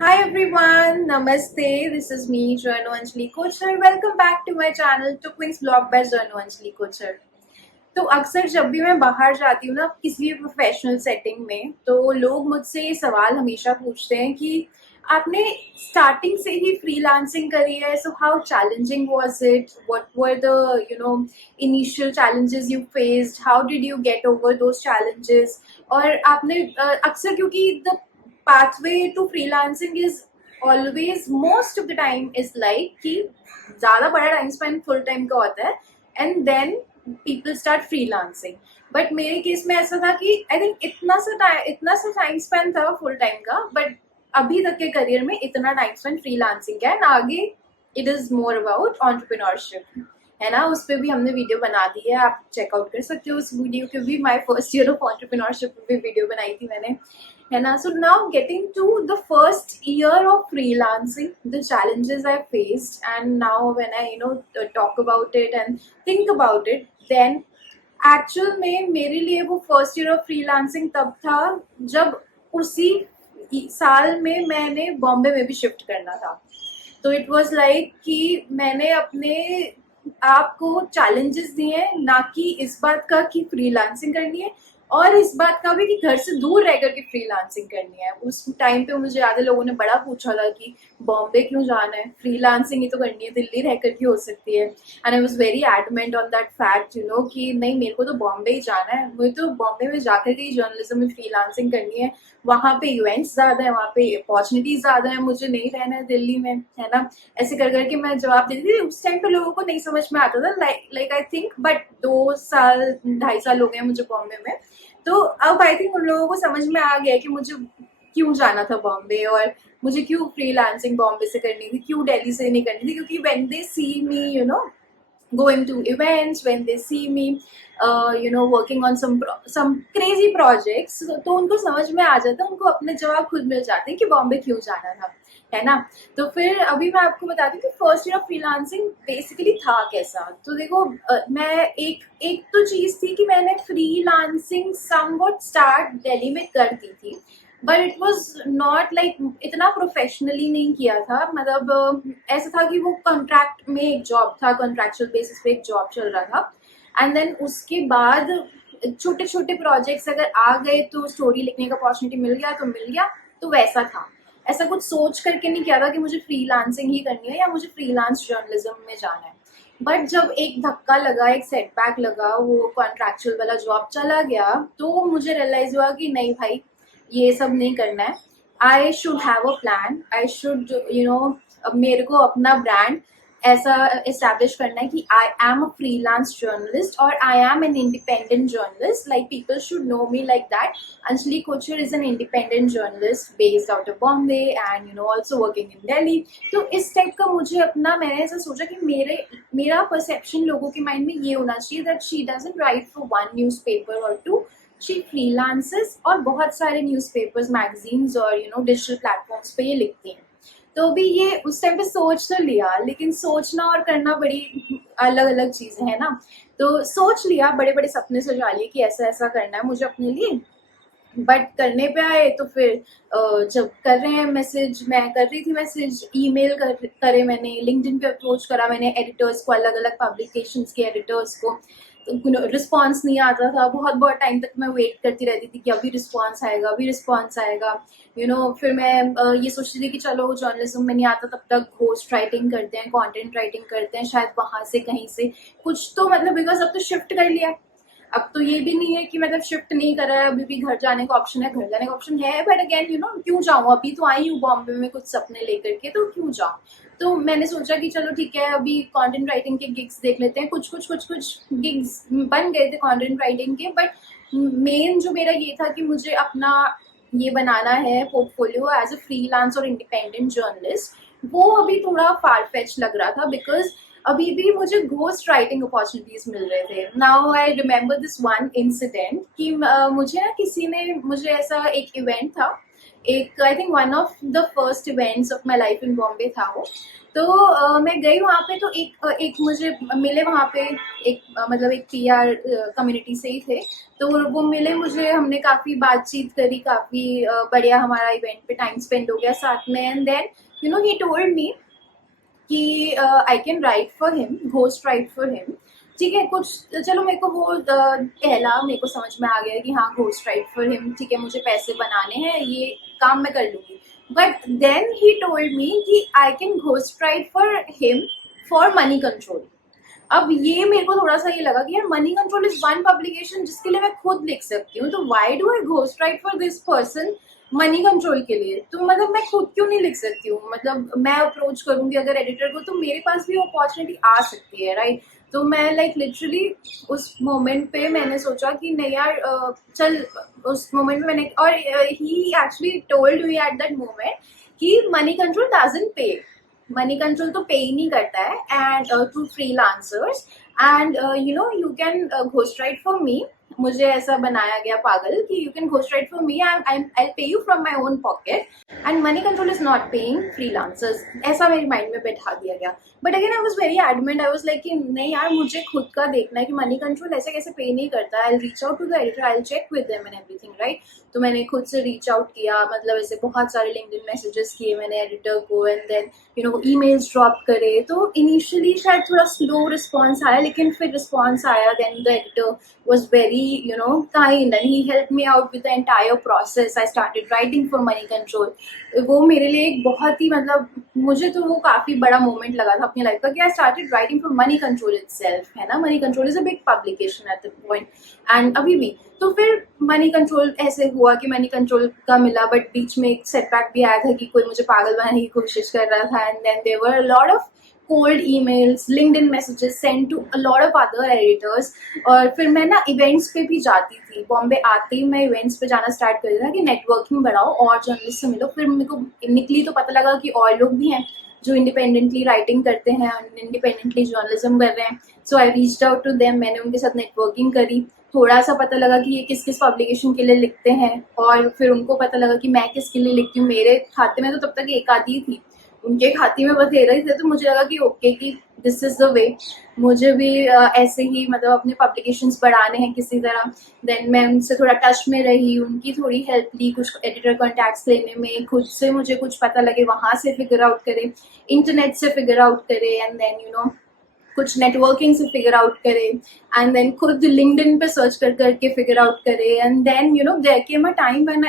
Hi everyone, Namaste. This is me, Joyno Anjali Kochar. Welcome back to my channel, To Queens Blog by Joyno Anjali Kochar. तो अक्सर जब भी मैं बाहर जाती हूँ ना किसी भी प्रोफेशनल सेटिंग में, तो लोग मुझसे ये सवाल हमेशा पूछते हैं कि आपने स्टार्टिंग से ही फ्रीलांसिंग करी है, so how challenging was it, what were the initial challenges you faced, how did you get over those challenges. और आपने अक्सर क्योंकि the pathway to freelancing is always most of the time is like कि ज़्यादा बड़ा time spend full time का होता है and then people start freelancing. But मेरे केस में ऐसा था कि आई थिंक इतना सा टाइम स्पेंड था फुल टाइम का, बट अभी तक के करियर में इतना टाइम स्पेंड फ्रीलांसिंग का है, एंड आगे it is more about entrepreneurship, है ना। उस पर भी हमने वीडियो बना दी है, आप चेकआउट कर सकते हो उस वीडियो के भी। My first year of entrepreneurship पे भी वीडियो बनाई थी मैंने, है ना। So now getting to the first year of freelancing, the challenges I faced, and now when I talk about it and think about it, then actual में मेरे लिए वो फर्स्ट ईयर ऑफ फ्रीलांसिंग तब था जब उसी साल में मैंने बॉम्बे में भी शिफ्ट करना था। तो इट वाज लाइक कि मैंने अपने आप को चैलेंजेस दिए हैं, ना कि इस बात का कि फ्रीलांसिंग करनी है और इस बात का भी कि घर से दूर रह करके फ्रीलांसिंग करनी है। उस टाइम पे मुझे याद है लोगों ने बड़ा पूछा था कि बॉम्बे क्यों जाना है, फ्रीलांसिंग ही तो करनी है, दिल्ली रह करके हो सकती है। And I was very adamant on that fact, कि नहीं, मेरे को तो बॉम्बे ही जाना है, मुझे तो बॉम्बे में जाकर के जर्नलिज्म में फ्रीलांसिंग करनी है। वहाँ पे इवेंट्स ज़्यादा है, वहाँ पे अपॉर्चुनिटीज ज़्यादा है, मुझे नहीं रहना है दिल्ली में, है ना। ऐसे कर करके मैं जवाब देती थी। उस टाइम पे लोगों को नहीं समझ में आता था, लाइक आई थिंक, बट 2 साल 2.5 साल हो गए मुझे बॉम्बे में। तो अब आई थिंक उन लोगों को समझ में आ गया कि मुझे क्यों जाना था बॉम्बे और मुझे क्यों फ्रीलांसिंग बॉम्बे से करनी थी, क्यों दिल्ली से नहीं करनी थी। क्योंकि when they see me going to events, when they see me working on some crazy projects, तो उनको समझ में आ जाता है, उनको अपने जवाब खुद मिल जाते हैं कि बॉम्बे क्यों जाना था, है ना। तो फिर अभी मैं आपको बताती हूँ कि first year of freelancing basically था कैसा। तो देखो, मैं एक तो चीज़ थी कि मैंने फ्रीलांसिंग समवट स्टार्ट दिल्ली में कर दी थी, but it was not like इतना प्रोफेशनली नहीं किया था। मतलब ऐसा था कि वो कॉन्ट्रैक्ट में एक जॉब था, कॉन्ट्रैक्चुअल बेसिस पे एक जॉब चल रहा था, एंड देन उसके बाद छोटे छोटे प्रोजेक्ट्स अगर आ गए तो स्टोरी लिखने का अपॉर्चुनिटी मिल गया तो मिल गया। तो वैसा था, ऐसा कुछ सोच करके नहीं किया था कि मुझे फ्रीलांसिंग ही करनी है या मुझे फ्रीलांस जर्नलिज्म में जाना है। बट जब एक धक्का लगा, एक सेटबैक लगा, वो कॉन्ट्रैक्चुअल वाला जॉब चला गया, तो मुझे रियलाइज हुआ कि नहीं भाई, ये सब नहीं करना है। I should have a plan, I should मेरे को अपना ब्रांड ऐसा एस्टैब्लिश करना है कि I am a freelance journalist और I am an independent journalist, like people should know me like that. Anjali Kochar is an independent journalist based out of Bombay and also working in Delhi. तो इस टाइप का मुझे अपना, मैंने ऐसा सोचा कि मेरा परसेप्शन लोगों के माइंड में ये होना चाहिए that she doesn't right for one news paper और टू, शी फ्रीलांसेस और बहुत सारे न्यूज़पेपर्स, मैगजीन्स और डिजिटल प्लेटफॉर्म्स पे ये लिखती हैं। तो भी ये उस टाइम पे सोच तो लिया, लेकिन सोचना और करना बड़ी अलग अलग चीज़ें हैं ना। तो सोच लिया, बड़े बड़े सपने सजा लिए कि ऐसा ऐसा करना है मुझे अपने लिए, बट करने पे आए तो फिर जब कर रहे हैं मैसेज, मैं कर रही थी मैसेज, ईमेल करे मैंने, लिंक्डइन पे अप्रोच करा मैंने एडिटर्स को, अलग अलग पब्लिकेशंस के एडिटर्स को, तो रिस्पॉन्स नहीं आता था। बहुत बहुत टाइम तक मैं वेट करती रहती थी कि अभी रिस्पॉन्स आएगा, अभी रिस्पॉन्स आएगा। फिर मैं ये सोचती थी कि चलो जर्नलिज्म में नहीं आता तब तक घोस्ट राइटिंग करते हैं, कंटेंट राइटिंग करते हैं, शायद वहाँ से कहीं से कुछ तो, मतलब बिकॉज अब तो शिफ्ट कर लिया। अब तो ये भी नहीं है कि मतलब शिफ्ट नहीं करा है, अभी भी घर जाने का ऑप्शन है, घर जाने का ऑप्शन है, बट अगेन क्यों जाऊँ, अभी तो आई हूँ बॉम्बे में कुछ सपने लेकर के, तो क्यों जाऊँ। तो मैंने सोचा कि चलो ठीक है, अभी कंटेंट राइटिंग के गिग्स देख लेते हैं। कुछ गिग्स बन गए थे कंटेंट राइटिंग के, बट मेन जो मेरा ये था कि मुझे अपना ये बनाना है पोर्टफोलियो एज अ फ्रीलांस और इंडिपेंडेंट जर्नलिस्ट, वो अभी थोड़ा फार फेच लग रहा था, बिकॉज अभी भी मुझे घोस्ट राइटिंग अपॉर्चुनिटीज मिल रहे थे। Now I remember this one incident कि मुझे ना किसी ने, मुझे ऐसा एक इवेंट था, एक I think one of the first events of my life in Bombay था वो। तो मैं गई वहाँ पे, तो एक मुझे मिले वहाँ पे, एक मतलब एक पीआर कम्युनिटी से ही थे। तो वो मिले मुझे, हमने काफ़ी बातचीत करी, काफ़ी बढ़िया हमारा इवेंट पे टाइम स्पेंड हो गया साथ में। And then you know he told me कि I can write for him, ghost write for him. ठीक है, कुछ चलो मेरे को वो पहला मेरे को समझ में आ गया कि हाँ घोस्ट राइट फॉर हिम, ठीक है मुझे पैसे बनाने हैं, ये काम मैं कर लूँगी। But then he told me कि I can ghost write for him for Moneycontrol. अब ये मेरे को थोड़ा सा ये लगा कि यार money control is one publication जिसके लिए मैं खुद लिख सकती हूँ, तो why do I ghost write for this person money control के लिए? तो मतलब मैं खुद क्यों नहीं लिख सकती हूँ? मतलब मैं अप्रोच करूंगी अगर एडिटर को, तो मेरे पास भी अपॉर्चुनिटी आ सकती है, राइट? तो मैं लाइक लिटरली उस मोमेंट पे मैंने सोचा कि नहीं यार चल। उस मोमेंट में मैंने, और he actually told me at that moment कि Moneycontrol doesn't pay, Moneycontrol तो पे ही नहीं करता है and to freelancers. And you know you can ghost write for me. मुझे ऐसा बनाया गया पागल कि you can ghost write for me, I pay you from my own pocket and Moneycontrol is not paying freelancers. ऐसा मेरे mind में बैठा दिया गया। But again I was very adamant, I was like कि नहीं यार मुझे खुद का देखना है कि मनी कंट्रोल ऐसे कैसे पे नहीं करता। I reach out to the editor, I check with them and everything, right? तो मैंने खुद से रीच आउट किया, मतलब ऐसे बहुत सारे लिंक्डइन मैसेजेस किए मैंने एडिटर को, and then you know emails drop करे। तो इनिशियली शायद थोड़ा स्लो रिस्पॉन्स आया, लेकिन फिर रिस्पॉन्स आया। Then the editor was very you know kind and he helped me out with the entire process. I started writing for money control. वो मेरे लिए एक बहुत ही मतलब मुझे तो वो काफ़ी बड़ा मोमेंट लगा था अपनी लाइफ का कि आई started writing for money control itself, है ना? Money control is a big publication at the point and अभी भी। तो फिर मनी कंट्रोल ऐसे हुआ कि मनी कंट्रोल का मिला, बट बीच में एक सेटबैक भी आया था कि कोई मुझे पागल बनाने की कोशिश कर रहा था। And then there were a lot of cold emails, LinkedIn messages sent to a lot of other editors। और फिर मैं ना इवेंट्स पे भी जाती थी। बॉम्बे आते ही मैं इवेंट्स पे जाना स्टार्ट कर दिया था कि नेटवर्किंग बढ़ाओ और जर्नलिस्ट से मिलो। फिर मेरे को निकली तो पता लगा कि और लोग भी हैं जो इंडिपेंडेंटली राइटिंग करते हैं, इंडिपेंडेंटली जर्नलिज्म कर रहे हैं। So I reached out to them, मैंने उनके साथ नेटवर्किंग करी। थोड़ा सा पता लगा कि ये किस किस पब्लिकेशन के लिए लिखते हैं, और फिर उनको पता लगा कि मैं किसके लिए लिखती हूँ। मेरे खाते में तो तब तक एक आधी थी, उनके खाते में बथेरे ही थे। तो मुझे लगा कि ओके कि दिस इज द वे, मुझे भी ऐसे ही मतलब अपने पब्लिकेशंस बढ़ाने हैं किसी तरह। देन मैं उनसे थोड़ा टच में रही, उनकी थोड़ी हेल्प ली कुछ एडिटर कॉन्टैक्ट्स लेने में, खुद से मुझे कुछ पता लगे वहाँ से फिगर आउट करे, इंटरनेट से फिगर आउट करे, एंड देन यू नो कुछ नेटवर्किंग से फिगर आउट करे, एंड देन खुद लिंक्डइन पे सर्च कर करके फिगर आउट करे। And then you know there came a time when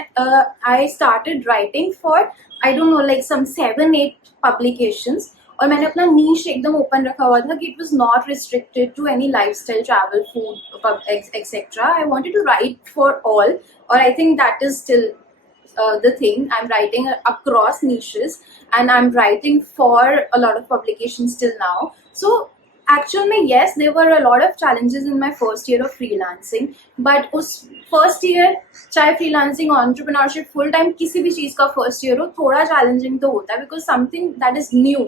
I started writing for I don't know like some 7-8 publications. और मैंने अपना नीश एकदम ओपन रखा हुआ था कि it was not restricted to any lifestyle, travel, food etcetera. I wanted to write for all, और I think that is still the thing. I'm writing across niches and I'm writing for a lot of publications till now. So actually में yes there were a lot of challenges in my first year of freelancing, but उस first year चाहे freelancing entrepreneurship full time किसी भी चीज़ का first year हो, थोड़ा challenging तो होता है because something that is new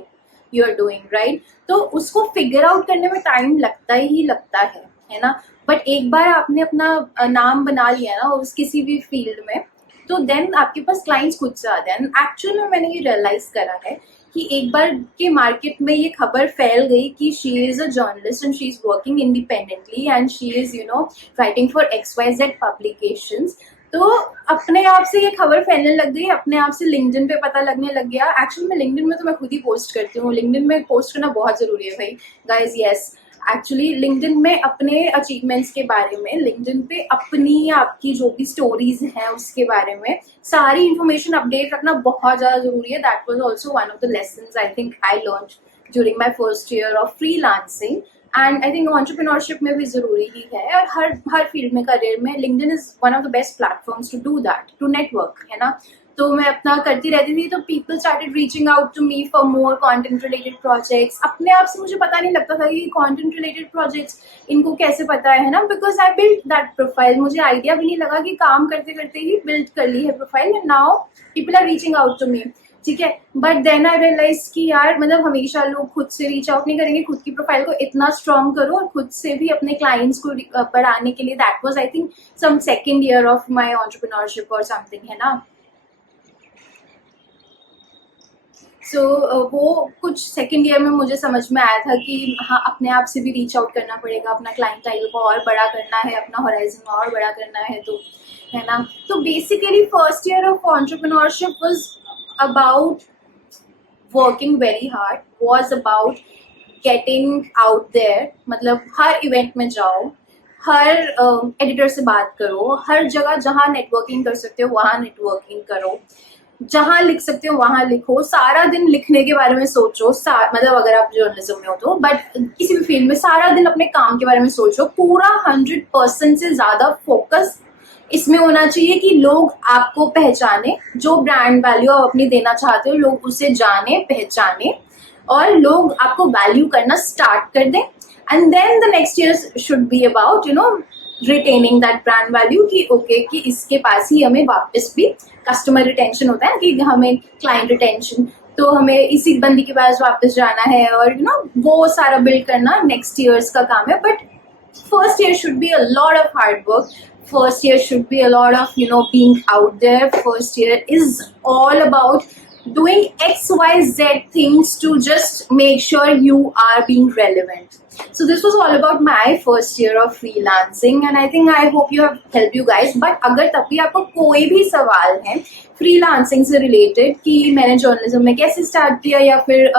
you are doing, right? तो उसको figure out करने में time लगता ही लगता है ना? बट एक बार आपने अपना नाम बना लिया ना उस किसी भी फील्ड में, तो देन आपके पास क्लाइंट्स खुद से आते हैं। एक्चुअल में मैंने ये रियलाइज करा है कि एक बार के मार्केट में ये खबर फैल गई कि she is a journalist and she is working independently and she is you know writing for XYZ publications. तो अपने आप से ये खबर फैलने लग गई, अपने आप से लिंक्डइन पे पता लगने लग गया। एक्चुअली में लिंक्डइन में तो मैं खुद ही पोस्ट करती हूँ, लिंक्डइन में पोस्ट करना बहुत जरूरी है भाई गाइज। यस एक्चुअली लिंक्डइन में अपने अचीवमेंट्स के बारे में, लिंक्डइन पे अपनी आपकी जो भी स्टोरीज हैं उसके बारे में सारी इंफॉर्मेशन अपडेट रखना बहुत ज़्यादा जरूरी है। That was also one of the lessons I think I learned during my first year of freelancing, and I think entrepreneurship में भी जरूरी ही है, और हर फील्ड में करियर में LinkedIn is one of the best platforms to do that, to network, है ना? तो मैं अपना करती रहती थी, तो people started reaching out to me for more content related projects. अपने आप से मुझे पता नहीं लगता था कि कंटेंट रिलेटेड प्रोजेक्ट्स इनको कैसे पता है ना, because I build that profile. मुझे आइडिया भी नहीं लगा कि काम करते करते ही बिल्ड कर ली है profile, and now people are reaching out to me, ठीक है? बट देन आई रियलाइज कि यार मतलब हमेशा लोग खुद से रीच आउट नहीं करेंगे, खुद की प्रोफाइल को इतना स्ट्रॉन्ग करो और खुद से भी अपने क्लाइंट्स को बढ़ाने के लिए। That was I think some second year of my entrepreneurship और समथिंग, है ना? सो वो कुछ सेकेंड ईयर में मुझे समझ में आया था कि हाँ, अपने आप से भी रीच आउट करना पड़ेगा, अपना क्लाइंटाइल को और बड़ा करना है, अपना होराइजन और बड़ा करना है, तो है ना। तो basically first year of entrepreneurship was about working very hard, was about getting out there, मतलब हर इवेंट में जाओ, हर एडिटर से बात करो, हर जगह जहाँ नेटवर्किंग कर सकते हो वहाँ नेटवर्किंग करो, जहाँ लिख सकते हो वहाँ लिखो, सारा दिन लिखने के बारे में सोचो, मतलब अगर आप जर्नलिज्म में हो तो, बट किसी भी फील्ड में सारा दिन अपने काम के बारे में सोचो, पूरा 100% से ज्यादा फोकस इसमें होना चाहिए कि लोग आपको पहचाने, जो ब्रांड वैल्यू आप अपनी देना चाहते हो लोग उसे जाने पहचाने और लोग आपको वैल्यू करना स्टार्ट कर दें। And then the next year should be about retaining that brand value कि ओके कि इसके पास ही हमें वापस भी कस्टमर रिटेंशन होता है कि हमें क्लाइंट रिटेंशन, तो हमें इसी बंदी के पास वापस जाना है और वो सारा बिल्ड करना नेक्स्ट ईयर्स का काम है। But first year should be a lot of hard work. First year should be a lot of being out there. First year is all about doing XYZ things to just make sure you are being relevant. So this was all about my first year of freelancing and I hope you have helped you guys. But अगर तब भी आपको कोई भी सवाल है freelancing से related कि मैंने जर्नलिज्म में कैसे स्टार्ट किया या फिर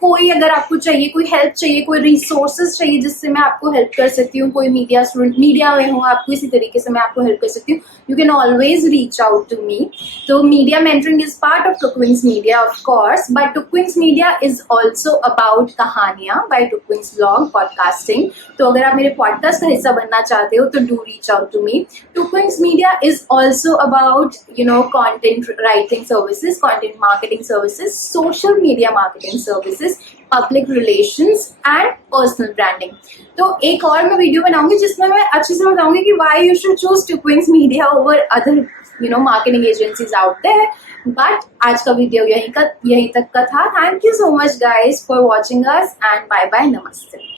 कोई अगर आपको चाहिए, कोई हेल्प चाहिए, कोई रिसोर्सेज चाहिए जिससे मैं आपको हेल्प कर सकती हूँ, कोई मीडिया स्टूडेंट मीडिया में हो आपको इसी तरीके से मैं आपको हेल्प कर सकती हूँ, you can always reach out to me. तो media mentoring is part of Tukwings media of course, but Tukwings media is also about कहानियां बाय टुकविंग्स ब्लॉग पॉडकास्टिंग। तो अगर आप मेरे पॉडकास्ट का हिस्सा बनना चाहते हो तो do reach out to me. Tukwings media is also about content writing services, content marketing services, social media marketing services, public relations and personal branding. तो एक और मैं वीडियो बनाऊंगी जिसमें मैं अच्छे से बताऊंगी कि why you should choose Tukwings Media over other marketing agencies out there. But आज का वीडियो यहीं तक का था. Thank you so much guys for watching us and bye bye, namaste.